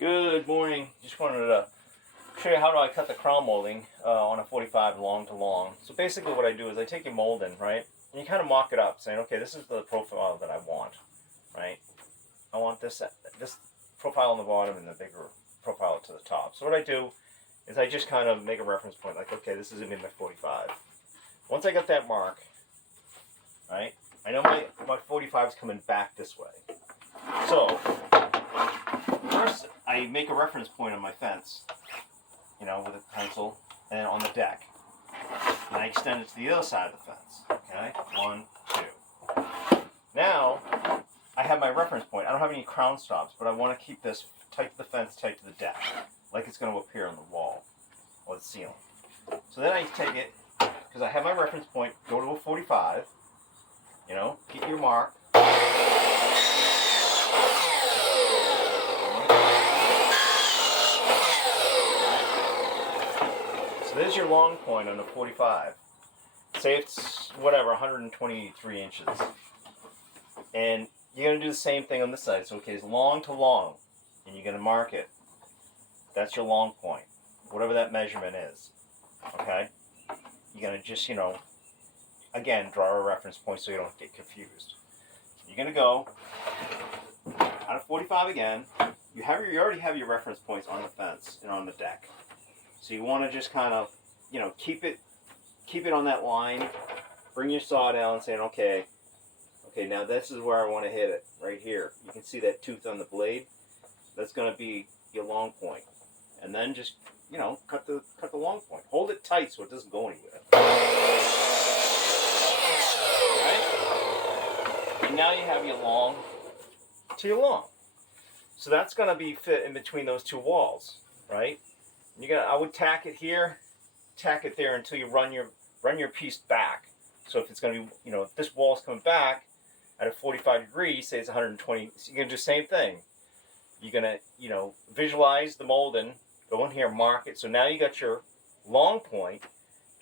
Good morning. Just wanted to show you how do I cut the crown molding on a 45 long to long. So basically what I do is I take your molding, right, and you kind of mock it up, saying, okay, this is the profile that I want, right? I want this profile on the bottom and the bigger profile to the top. So what I do is I just kind of make a reference point, like, okay, this is going to be my 45. Once I get that mark, right, I know my 45 is coming back this way. So first, I make a reference point on my fence, with a pencil, and on the deck. And I extend it to the other side of the fence. Okay? 1, 2. Now, I have my reference point. I don't have any crown stops, but I want to keep this tight to the fence, tight to the deck, like it's going to appear on the wall or the ceiling. So then I take it, because I have my reference point, go to a 45, get your mark. So there's your long point on the 45. Say it's, 123 inches. And you're going to do the same thing on this side. So, okay, it's long to long. And you're going to mark it. That's your long point. Whatever that measurement is. Okay? You're going to just, again, draw a reference point so you don't get confused. You're going to go on a 45 again. You already have your reference points on the fence and on the deck. So you want to just kind of, keep it on that line. Bring your saw down, saying, okay, now this is where I want to hit it, right here. You can see that tooth on the blade. That's going to be your long point, and then just, cut the long point. Hold it tight so it doesn't go anywhere. Right? And now you have your long to your long. So that's going to be fit in between those two walls, right? I would tack it here, tack it there until you run your piece back. So if it's going to be, if this wall is coming back at a 45 degrees, say it's 120, so you're going to do the same thing. You're going to, visualize the molding, go in here, mark it. So now you got your long point,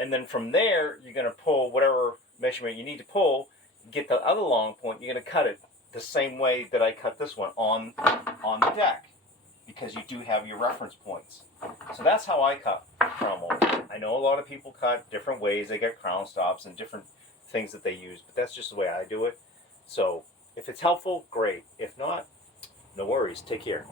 and then from there, you're going to pull whatever measurement you need to pull, get the other long point, you're going to cut it the same way that I cut this one on the deck, because you do have your reference points. So that's how I cut crown molding. I know a lot of people cut different ways. They get crown stops and different things that they use, but that's just the way I do it. So if it's helpful, great. If not, no worries. Take care.